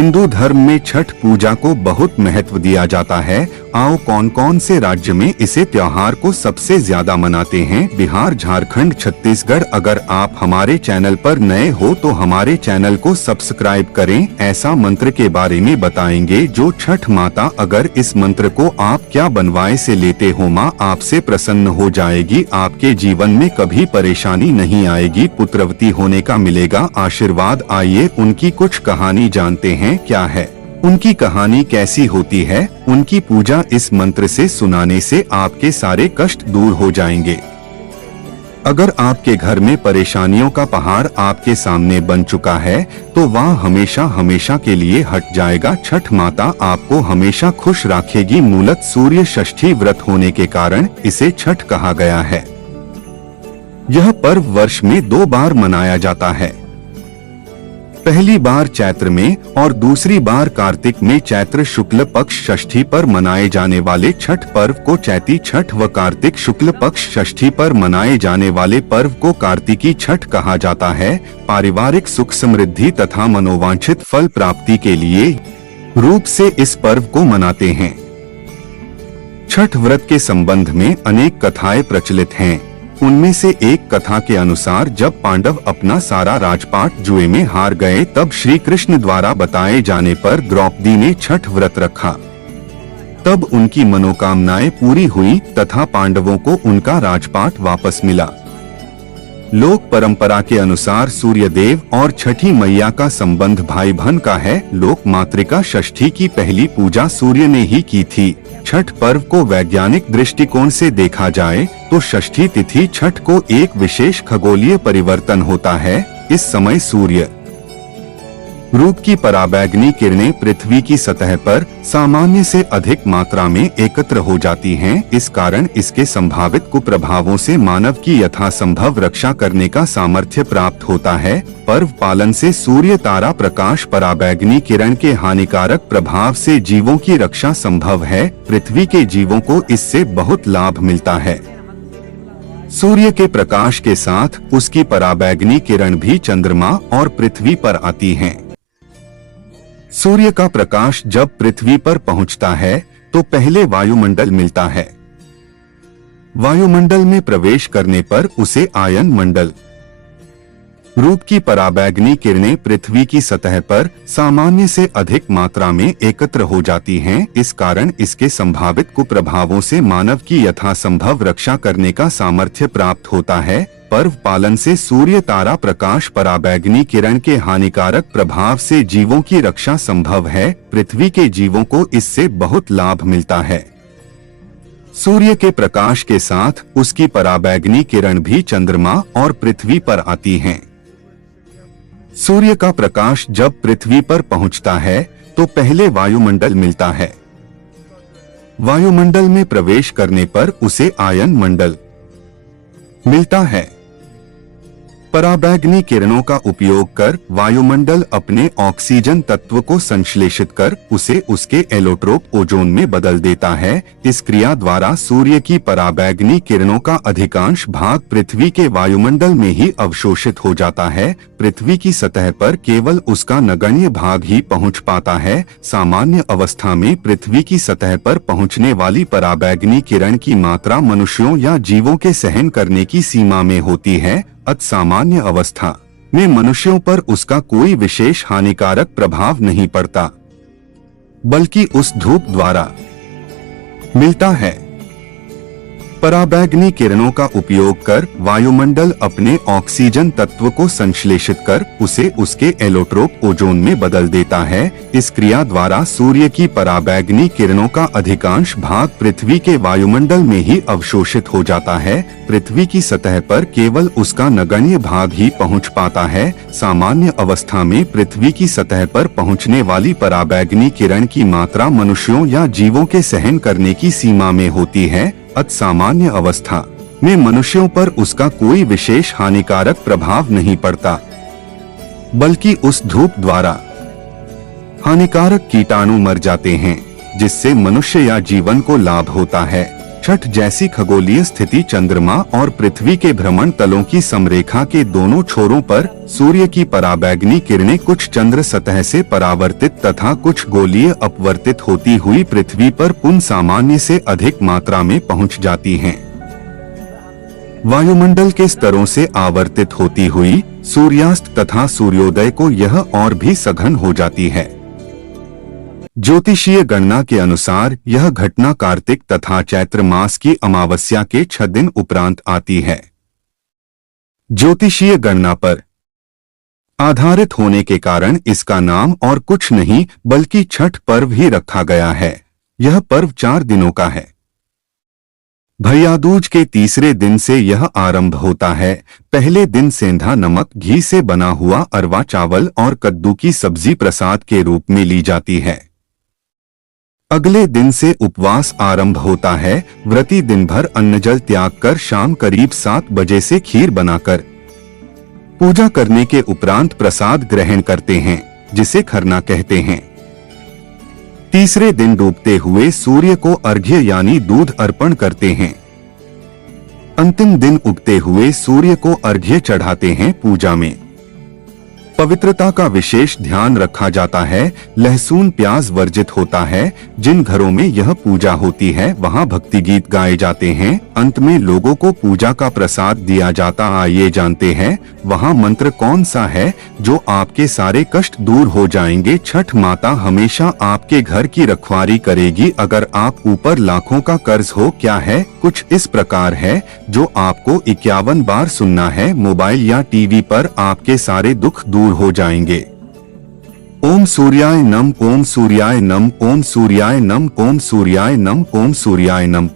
हिंदू धर्म में छठ पूजा को बहुत महत्व दिया जाता है। आओ कौन कौन से राज्य में इसे त्योहार को सबसे ज्यादा मनाते हैं। बिहार, झारखंड, छत्तीसगढ़। अगर आप हमारे चैनल पर नए हो तो हमारे चैनल को सब्सक्राइब करें। ऐसा मंत्र के बारे में बताएंगे जो छठ माता अगर इस मंत्र को आप क्या बनवाए से लेते हो, माँ आपसे प्रसन्न हो जाएगी। आपके जीवन में कभी परेशानी नहीं आएगी, पुत्रवती होने का मिलेगा आशीर्वाद। आइए उनकी कुछ कहानी जानते हैं। क्या है उनकी कहानी, कैसी होती है उनकी पूजा। इस मंत्र से सुनाने से आपके सारे कष्ट दूर हो जाएंगे। अगर आपके घर में परेशानियों का पहाड़ आपके सामने बन चुका है तो वह हमेशा हमेशा के लिए हट जाएगा। छठ माता आपको हमेशा खुश रखेगी। मूलत सूर्य षष्ठी व्रत होने के कारण इसे छठ कहा गया है। यह पर्व वर्ष में 2 बार मनाया जाता है। पहली बार चैत्र में और दूसरी बार कार्तिक में। चैत्र शुक्ल पक्ष षष्ठी पर मनाए जाने वाले छठ पर्व को चैती छठ व कार्तिक शुक्ल पक्ष षष्ठी पर मनाए जाने वाले पर्व को कार्तिकी छठ कहा जाता है। पारिवारिक सुख समृद्धि तथा मनोवांछित फल प्राप्ति के लिए रूप से इस पर्व को मनाते हैं। छठ व्रत के संबंध में अनेक कथाएं प्रचलित हैं। उनमें से एक कथा के अनुसार जब पांडव अपना सारा राजपाट जुए में हार गए तब श्री कृष्ण द्वारा बताए जाने पर द्रौपदी ने छठ व्रत रखा। तब उनकी मनोकामनाएं पूरी हुई तथा पांडवों को उनका राजपाट वापस मिला। लोक परंपरा के अनुसार सूर्य देव और छठी मैया का संबंध भाई बहन का है। लोक मातृका षष्ठी की पहली पूजा सूर्य ने ही की थी। छठ पर्व को वैज्ञानिक दृष्टिकोण से देखा जाए तो षष्ठी तिथि छठ को एक विशेष खगोलीय परिवर्तन होता है। इस समय सूर्य रूप की पराबैंगनी किरणें पृथ्वी की सतह पर सामान्य से अधिक मात्रा में एकत्र हो जाती हैं। इस कारण इसके संभावित कुप्रभावों से मानव की यथासंभव रक्षा करने का सामर्थ्य प्राप्त होता है। पर्व पालन से सूर्य तारा प्रकाश पराबैंगनी किरण के हानिकारक प्रभाव से जीवों की रक्षा संभव है। पृथ्वी के जीवों को इससे बहुत लाभ मिलता है। सूर्य के प्रकाश के साथ उसकी पराबैंगनी किरण भी चंद्रमा और पृथ्वी पर आती हैं। सूर्य का प्रकाश जब पृथ्वी पर पहुंचता है तो पहले वायुमंडल मिलता है। वायुमंडल में प्रवेश करने पर उसे आयन मंडल रूप की पराबैंगनी किरणें पृथ्वी की सतह पर सामान्य से अधिक मात्रा में एकत्र हो जाती हैं। इस कारण इसके संभावित कुप्रभावों से मानव की यथासंभव रक्षा करने का सामर्थ्य प्राप्त होता है। पर्व पालन से सूर्य तारा प्रकाश पराबैंगनी किरण के हानिकारक प्रभाव से जीवों की रक्षा संभव है। पृथ्वी के जीवों को इससे बहुत लाभ मिलता है। सूर्य के प्रकाश के साथ उसकी पराबैंगनी किरण भी चंद्रमा और पृथ्वी पर आती हैं। सूर्य का प्रकाश जब पृथ्वी पर पहुंचता है तो पहले वायुमंडल मिलता है। वायुमंडल में प्रवेश करने पर उसे आयन मंडल मिलता है। पराबैंगनी किरणों का उपयोग कर वायुमंडल अपने ऑक्सीजन तत्व को संश्लेषित कर उसे उसके एलोट्रोप ओजोन में बदल देता है। इस क्रिया द्वारा सूर्य की पराबैंगनी किरणों का अधिकांश भाग पृथ्वी के वायुमंडल में ही अवशोषित हो जाता है। पृथ्वी की सतह पर केवल उसका नगण्य भाग ही पहुंच पाता है। सामान्य अवस्था में पृथ्वी की सतह पर पहुंचने वाली पराबैंगनी किरण की मात्रा मनुष्यों या जीवों के सहन करने की सीमा में होती है। असामान्य अवस्था में मनुष्यों पर उसका कोई विशेष हानिकारक प्रभाव नहीं पड़ता, बल्कि उस धूप द्वारा मिलता है। पराबैंगनी किरणों का उपयोग कर वायुमंडल अपने ऑक्सीजन तत्व को संश्लेषित कर उसे उसके एलोट्रोप ओजोन में बदल देता है। इस क्रिया द्वारा सूर्य की पराबैंगनी किरणों का अधिकांश भाग पृथ्वी के वायुमंडल में ही अवशोषित हो जाता है। पृथ्वी की सतह पर केवल उसका नगण्य भाग ही पहुंच पाता है। सामान्य अवस्था में पृथ्वी की सतह पर पहुंचने वाली पराबैंगनी किरण की मात्रा मनुष्यों या जीवों के सहन करने की सीमा में होती है। असामान्य अवस्था में मनुष्यों पर उसका कोई विशेष हानिकारक प्रभाव नहीं पड़ता, बल्कि उस धूप द्वारा हानिकारक कीटाणु मर जाते हैं, जिससे मनुष्य या जीवन को लाभ होता है। छठ जैसी खगोलीय स्थिति चंद्रमा और पृथ्वी के भ्रमण तलों की समरेखा के दोनों छोरों पर सूर्य की पराबैंगनी किरणें कुछ चंद्र सतह से परावर्तित तथा कुछ गोलीय अपवर्तित होती हुई पृथ्वी पर पुनः सामान्य से अधिक मात्रा में पहुंच जाती हैं। वायुमंडल के स्तरों से आवर्तित होती हुई सूर्यास्त तथा सूर्योदय को यह और भी सघन हो जाती है। ज्योतिषीय गणना के अनुसार यह घटना कार्तिक तथा चैत्र मास की अमावस्या के 6 दिन उपरांत आती है। ज्योतिषीय गणना पर आधारित होने के कारण इसका नाम और कुछ नहीं बल्कि छठ पर्व ही रखा गया है। यह पर्व 4 दिनों का है। भैया दूज के तीसरे दिन से यह आरंभ होता है। पहले दिन सेंधा नमक घी से बना हुआ अरवा चावल और कद्दू की सब्जी प्रसाद के रूप में ली जाती है। अगले दिन से उपवास आरंभ होता है। व्रती दिन भर अन्न जल त्याग कर शाम करीब 7 बजे से खीर बनाकर पूजा करने के उपरांत प्रसाद ग्रहण करते हैं, जिसे खरना कहते हैं। तीसरे दिन डूबते हुए सूर्य को अर्घ्य यानी दूध अर्पण करते हैं। अंतिम दिन उगते हुए सूर्य को अर्घ्य चढ़ाते हैं। पूजा में पवित्रता का विशेष ध्यान रखा जाता है। लहसुन प्याज वर्जित होता है। जिन घरों में यह पूजा होती है वहां भक्ति गीत गाए जाते हैं। अंत में लोगों को पूजा का प्रसाद दिया जाता। आइए जानते हैं वहां मंत्र कौन सा है जो आपके सारे कष्ट दूर हो जाएंगे। छठ माता हमेशा आपके घर की रखवाली करेगी। अगर आप ऊपर लाखों का कर्ज हो, क्या है? कुछ इस प्रकार है जो आपको 51 बार सुनना है। मोबाइल या टीवी पर आपके सारे दुख दूर हो जाएंगे। ओम सूर्याय नम, ओम सूर्याय नम, ओम सूर्याय नम, ओम सूर्याय नम, ओम सूर्याय नम।